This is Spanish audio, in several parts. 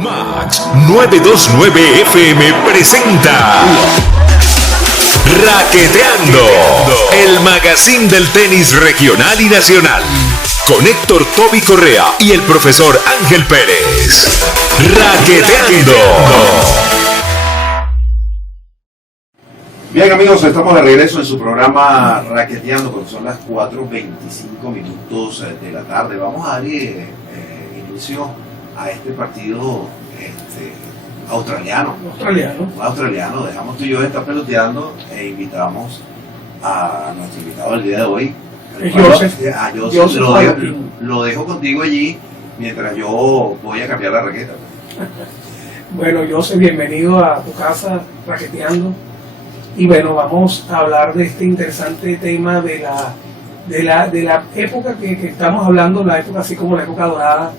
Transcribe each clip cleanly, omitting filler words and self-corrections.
Max 929 FM presenta Raqueteando, el magazine del tenis regional y nacional, con Héctor Toby Correa y el profesor Ángel Pérez. Raqueteando. Bien, amigos, estamos de regreso en su programa Raqueteando, cuando son las 4:25 minutos de la tarde. Vamos a dar inicio a este partido australiano. Dejamos tú y yo de estar peloteando e invitamos a nuestro invitado del día de hoy. A Joseph. Lo dejo contigo allí mientras yo voy a cambiar la raqueta. Bueno, Joseph, bienvenido a tu casa, Raqueteando. Y bueno, vamos a hablar de este interesante tema de la época que estamos hablando, la época así como la época dorada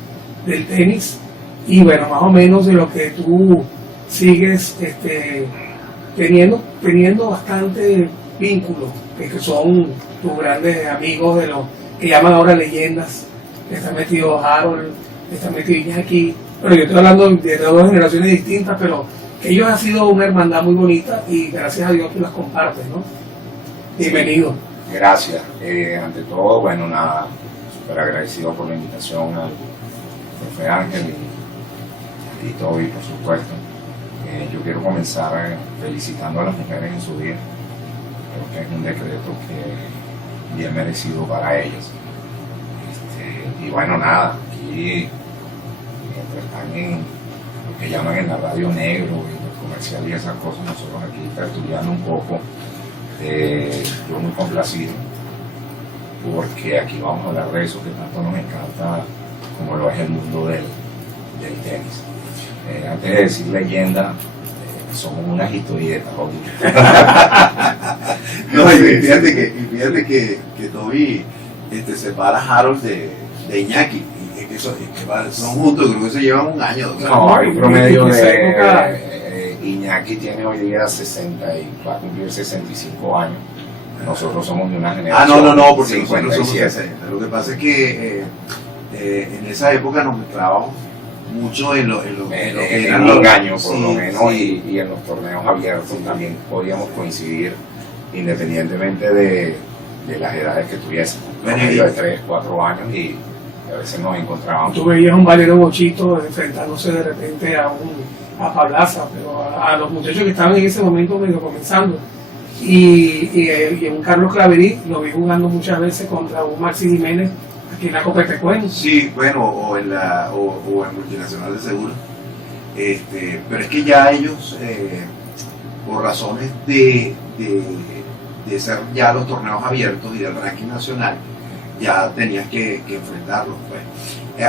del tenis, y bueno, más o menos de lo que tú sigues teniendo bastante vínculos, que son tus grandes amigos, de los que llaman ahora leyendas. Está metido Harold, está metido Iñaki. Bueno, yo estoy hablando de dos generaciones distintas, pero que ellos han sido una hermandad muy bonita y gracias a Dios tú las compartes, ¿no? Bienvenido. Gracias. Ante todo, bueno, nada, súper agradecido por la invitación al profe Ángel y Toby, por supuesto. Yo quiero comenzar felicitando a las mujeres en su día. Creo que es un decreto que bien merecido para ellas. Y bueno, nada, aquí mientras están en lo que llaman en la radio negro y los comerciales y esas cosas, nosotros aquí estudiando un poco, yo muy complacido, porque aquí vamos a hablar de eso que tanto nos encanta, como lo es el mundo del tenis. Antes de decir leyenda, somos unas historietas, obvio. No, y fíjate que Toby separa a Harold de Iñaki. Son juntos, creo que se llevan un año. No, hay promedio de Iñaki tiene hoy día 60 y va a cumplir 65 años. Nosotros somos de una generación. No, porque 57. nosotros somos 60. Lo que pasa es que en esa época nos mezclábamos mucho en lo que eran los engaños, por lo menos, sí. Y en los torneos abiertos también podíamos coincidir, independientemente de las edades que tuviésemos. Promedio de 3, 4 años y a veces nos encontrábamos. Tú veías un Valero Bochito enfrentándose de repente a Pablaza, pero a los muchachos que estaban en ese momento medio comenzando. Y un Carlos Claverí lo vi jugando muchas veces contra un Maxi Jiménez aquí en la Copa de Tecuén. Sí, bueno, o en Multinacional de Seguros. Pero es que ya ellos, por razones de ser ya los torneos abiertos y del ranking nacional, ya tenías que enfrentarlos. Pues.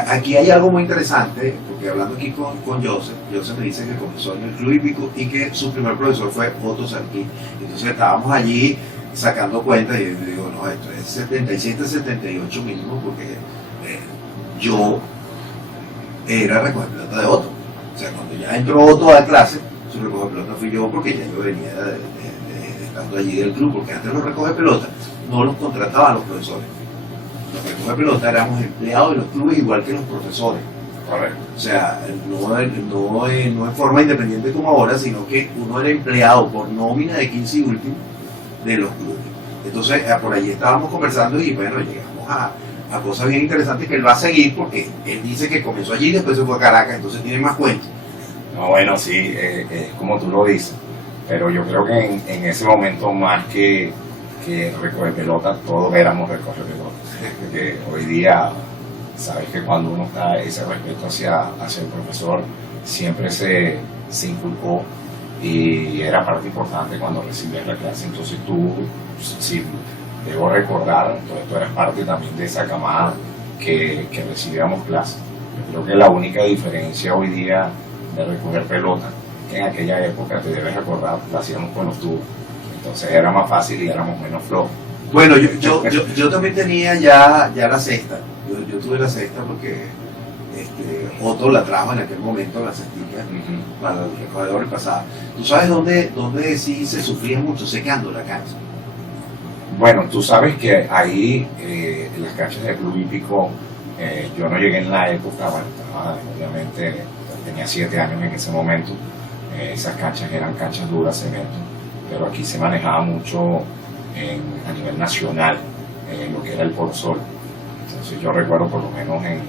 Aquí hay algo muy interesante, porque hablando aquí con Joseph me dice que comenzó en el Club Hípico y que su primer profesor fue Otto Sarquín. Entonces estábamos allí sacando cuentas y yo digo, no, esto es 77, 78 mínimo, porque yo era recoger pelota de Otto. O sea, cuando ya entró Otto a la clase, su recoger pelota fui yo, porque ya yo venía de estando allí del club, porque antes los recoge pelota no los contrataban los profesores. Los que coge pelota éramos empleados de los clubes igual que los profesores. Correcto. O sea, no en forma independiente como ahora, sino que uno era empleado por nómina de 15 y último de los clubes. Entonces, por allí estábamos conversando y bueno, llegamos a cosas bien interesantes que él va a seguir, porque él dice que comenzó allí y después se fue a Caracas, entonces tiene más cuentos. No, bueno, sí, es como tú lo dices, pero yo creo que en ese momento más que recoger pelota, todos éramos recoger pelota. Porque hoy día, sabes que cuando uno está ese respeto hacia el profesor, siempre se inculcó y era parte importante cuando recibías la clase. Entonces tú, si debo recordar, entonces tú eras parte también de esa camada que recibíamos clases. Yo creo que la única diferencia hoy día de recoger pelota, que en aquella época, te debes recordar, la hacíamos con los tubos. Entonces era más fácil y éramos menos flojos. Bueno, yo también tenía ya la cesta. Yo tuve la cesta porque Otto la trajo en aquel momento, la cestilla, para los recogedores pasados. ¿Tú sabes dónde sí se sufría mucho? Secando la cancha. Bueno, tú sabes que ahí en las canchas del Club Hípico, yo no llegué en la época, bueno, obviamente tenía 7 años en ese momento. Esas canchas eran canchas duras, cemento, pero aquí se manejaba mucho a nivel nacional lo que era el Polo Sol. Entonces yo recuerdo por lo menos en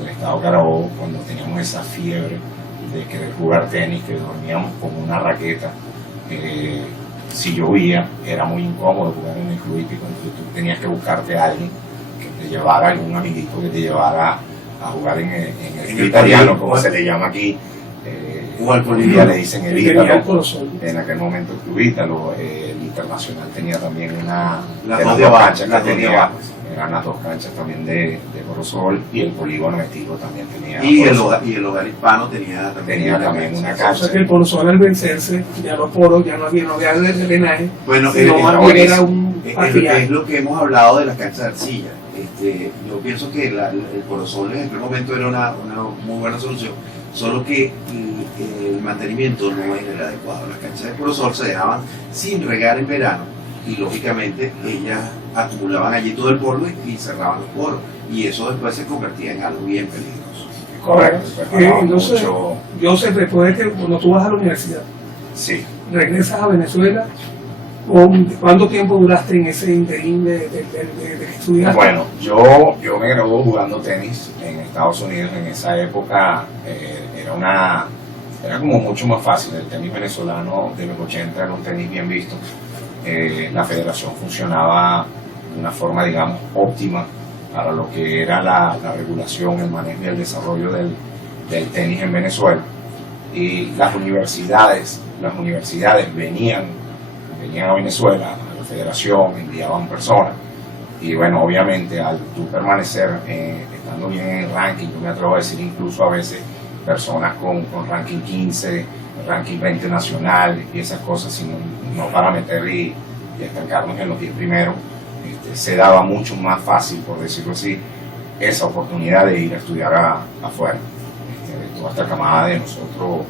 el estado Carabobo, cuando teníamos esa fiebre de querer jugar tenis, que dormíamos con una raqueta. Si llovía era muy incómodo jugar en el club hípico, entonces tú tenías que buscarte a alguien que te llevara, algún amiguito que te llevara a jugar en el club italiano, como se le llama aquí. O al Bolivia le dicen el Tenía el Ítalo. Polo Sol. En aquel momento el club Ítalo, el Internacional tenía también una Las de dos las de dos abajo, canchas las que dos de tenía, abajo. eran las dos canchas también de Polo Sol, y el polígono Estivo también tenía Y Polo el Sol. hogar hispano tenía También una O sea cancha. que el Polo Sol al vencerse, ya los polos, ya no había drenaje, Bueno, sino más bien era un es patriarca. lo que hemos hablado de las canchas de arcilla. Yo pienso que el Polo Sol en aquel momento era una muy buena solución, solo que el mantenimiento no era el adecuado. Las canchas de Polo Sol se dejaban sin regar en verano y lógicamente ellas acumulaban allí todo el polvo y cerraban los poros, y eso después se convertía en algo bien peligroso. Correcto. Pero Entonces, mucho, Joseph, después de que cuando tú vas a la universidad, sí. regresas a Venezuela, ¿cuánto tiempo duraste en ese interín de que estudiaste? Bueno, yo me gradué jugando tenis en Estados Unidos. En esa época era como mucho más fácil. El tenis venezolano de los 80 era un tenis bien visto. La federación funcionaba de una forma, digamos, óptima para lo que era la regulación, el manejo y el desarrollo del tenis en Venezuela. Y las universidades venían a Venezuela, a la federación, enviaban personas. Y bueno, obviamente al tú permanecer estando bien en el ranking, yo me atrevo a decir incluso a veces personas con ranking 15, ranking 20 nacional y esas cosas, sino no para meter y estancarnos en los 10 primeros, se daba mucho más fácil, por decirlo así, esa oportunidad de ir a estudiar afuera. Toda esta camada de nosotros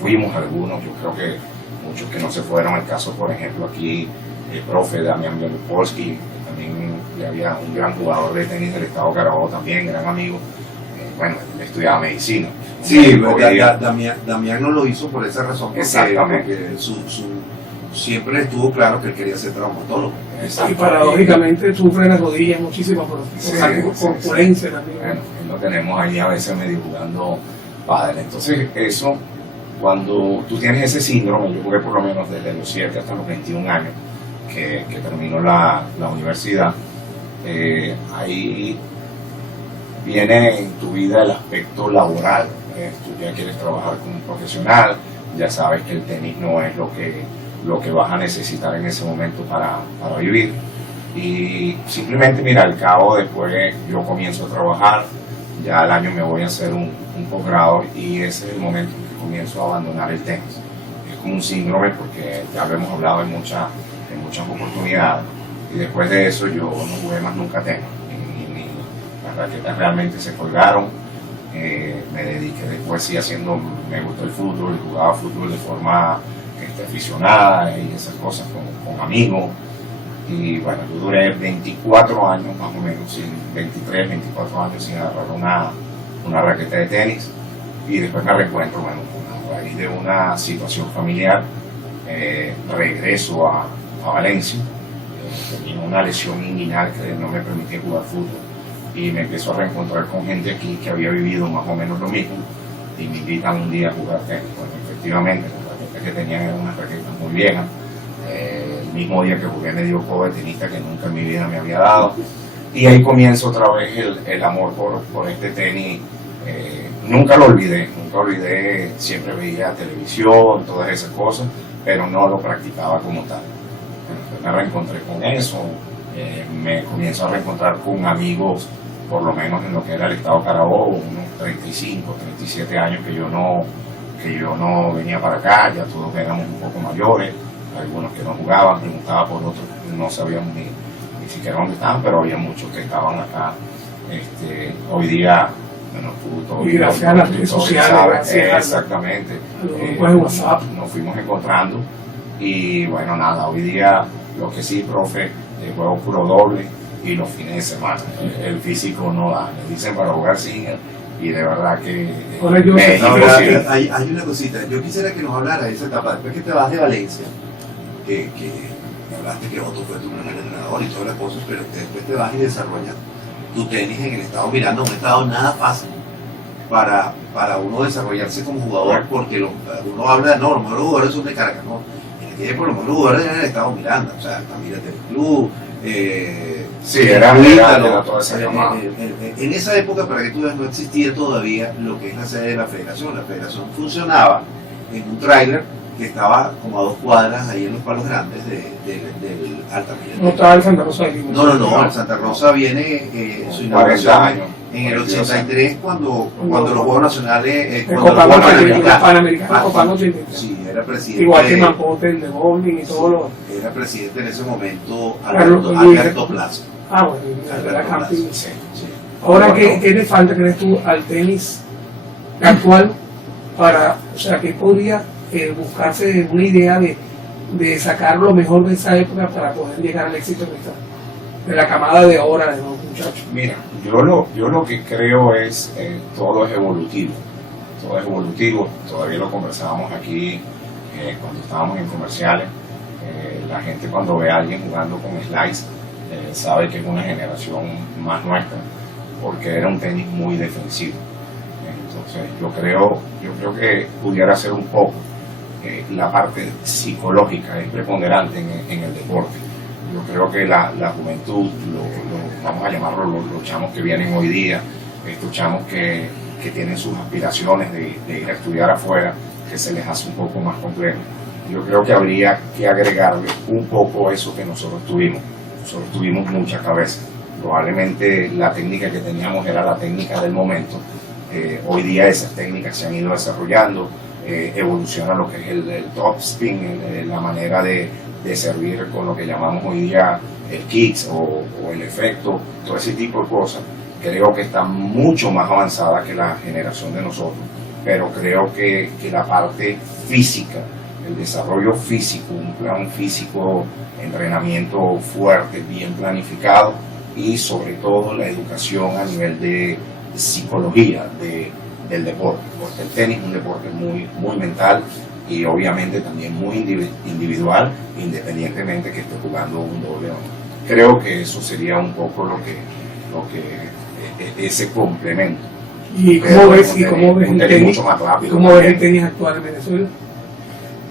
fuimos algunos, yo creo que muchos que no se fueron. El caso, por ejemplo, aquí el profe Damián Bielopolsky, que también había un gran jugador de tenis del estado Carabobo, también gran amigo. Bueno, él estudiaba medicina. Sí, Hoy día- Damián no lo hizo por esa razón, porque Exactamente. siempre estuvo claro que él quería ser traumatólogo. Y paradójicamente sufre las rodillas muchísimo por Sí, corpulencia también. Bueno, lo tenemos ahí a veces medio jugando padre. Entonces, eso, cuando tú tienes ese síndrome, yo jugué por lo menos desde los 7 hasta los 21 años que terminó la universidad, ahí viene en tu vida el aspecto laboral. Tú ya quieres trabajar como un profesional, ya sabes que el tenis no es lo que vas a necesitar en ese momento para vivir. Y simplemente, mira, al cabo después yo comienzo a trabajar, ya al año me voy a hacer un posgrado, y ese es el momento en que comienzo a abandonar el tenis. Es como un síndrome, porque ya lo hemos hablado en muchas oportunidades, y después de eso yo no jugué más nunca tenis. Las raquetas realmente se colgaron. Me dediqué después sí me gustó el fútbol, y jugaba fútbol de forma aficionada y esas cosas con amigos. Y bueno, yo duré 24 años más o menos, 24 años sin agarrar una raqueta de tenis, y después me reencuentro, bueno, a raíz de una situación familiar, regreso a Valencia. Tenía una lesión inguinal que no me permitía jugar fútbol, y me empiezo a reencontrar con gente aquí que había vivido más o menos lo mismo, y me invitan un día a jugar tenis. Bueno, efectivamente, las raquetas que tenían eran unas raquetas muy viejas. El mismo día que jugué me dio codo de tenista que nunca en mi vida me había dado, y ahí comienza otra vez el amor por este tenis. Nunca lo olvidé, siempre veía televisión, todas esas cosas, pero no lo practicaba como tal. Después me reencontré con eso, me comienzo a reencontrar con amigos, por lo menos en lo que era el estado Carabobo, unos 35, 37 años que yo no venía para acá, ya todos éramos un poco mayores, algunos que no jugaban, preguntaba por otros, no sabíamos ni siquiera dónde estaban, pero había muchos que estaban acá. Hoy día, bueno, tú Y gracias a las redes sociales, gracias a exactamente, los grupos de WhatsApp. nos fuimos encontrando, y bueno, nada, hoy día lo que sí, profe, juego puro doble y los fines de semana. El físico no da, me dicen para jugar single, y de verdad que Ahora yo me sé- es Ahora, imposible. hay una cosita, yo quisiera que nos hablara de esa etapa, después que te vas de Valencia, que me hablaste que Otto fue tu primer entrenador y todas las cosas, pero que después te vas y desarrollas tu tenis en el estado Miranda, un estado nada fácil para uno desarrollarse como jugador, porque uno habla, no, los mejores jugadores son de Caracas, no, en aquella época los mejores jugadores eran en el estado Miranda, o sea, también el club, Sí, era toda esa camada. en esa época, para que tú veas, no existía todavía lo que es la sede de la federación. La federación funcionaba en un tráiler que estaba como a 2 cuadras ahí en los Palos Grandes del Altamira. No estaba el Santa Rosa de Lima. No, el Santa Rosa viene su 40 inauguración años. en el 83 cuando los Juegos Nacionales, El cuando los Juegos Panamericanos, Panamericanos. Copano 83. Sí, era presidente. Igual que Mampote, el de bowling y todo lo. Era presidente en ese momento Carlos Alberto Plaza. Ah, bueno, la Alberto camping. Plaza. Sí. Sí. Ahora, ¿qué le falta, crees tú, al tenis actual para, o sea, que podría buscarse una idea de sacar lo mejor de esa época para poder llegar al éxito que está? De la camada de ahora de los muchachos. Mira, yo lo que creo es, todo es evolutivo, todavía lo conversábamos aquí cuando estábamos en comerciales, la gente cuando ve a alguien jugando con slides sabe que es una generación más nuestra, porque era un tenis muy defensivo. Entonces yo creo que pudiera ser un poco, la parte psicológica es preponderante en el deporte. Yo creo que la juventud, vamos a llamarlo los chamos que vienen hoy día, estos chamos que tienen sus aspiraciones de ir a estudiar afuera, que se les hace un poco más complejo. Yo creo que habría que agregarle un poco eso que nosotros tuvimos. Nosotros tuvimos mucha cabeza. Probablemente la técnica que teníamos era la técnica del momento. Hoy día esas técnicas se han ido desarrollando, evoluciona lo que es el top spin, la manera de servir con lo que llamamos hoy día el kicks o el efecto, todo ese tipo de cosas. Creo que está mucho más avanzada que la generación de nosotros, pero creo que la parte física, el desarrollo físico, un plan físico, entrenamiento fuerte, bien planificado, y sobre todo la educación a nivel de psicología del deporte, porque el tenis es un deporte muy mental y obviamente también muy individual, independientemente que esté jugando un doble o no. Creo que eso sería un poco lo que ese complemento. ¿Y cómo ves, un tenis mucho más rápido. ¿Cómo ves el tenis actual en Venezuela?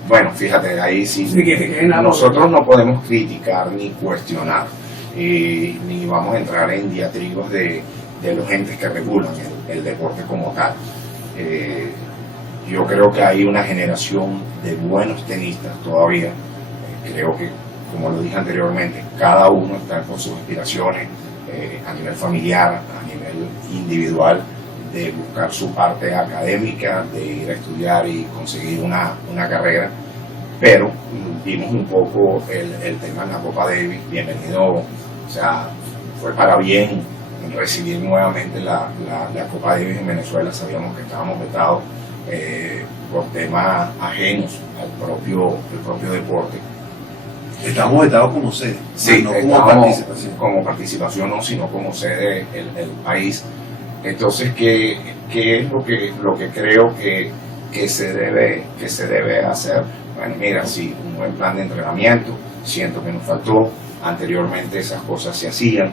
Bueno, fíjate, ahí sí, Sí, que te queden algo. nosotros no podemos criticar ni cuestionar, ni vamos a entrar en diatribos de los entes que regulan el deporte como tal. Yo creo que hay una generación de buenos tenistas todavía. Creo que, como lo dije anteriormente, cada uno está con sus aspiraciones a nivel familiar, a nivel individual, de buscar su parte académica, de ir a estudiar y conseguir una carrera, pero vimos un poco el tema en la Copa Davis. Bienvenido, o sea, fue para bien recibir nuevamente la Copa Davis en Venezuela. Sabíamos que estábamos vetados por temas ajenos al propio deporte. Estamos vetados como sede, Sí, no como estábamos participación. como participación, no, sino como sede el país. Entonces, ¿qué es lo que creo que se debe hacer? Bueno, mira, sí, un buen plan de entrenamiento, siento que nos faltó. Anteriormente esas cosas se hacían,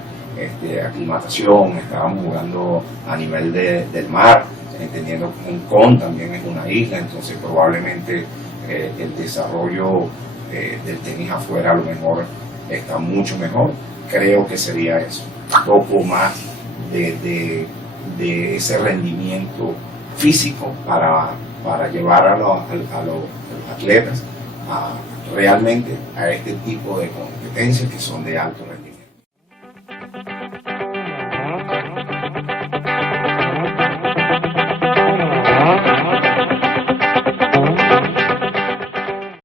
aclimatación, estábamos jugando a nivel del mar, entendiendo que Hong Kong también es una isla, entonces probablemente el desarrollo del tenis afuera a lo mejor está mucho mejor. Creo que sería eso, un poco más de ese rendimiento físico para llevar a los atletas realmente a este tipo de competencias que son de alto rendimiento.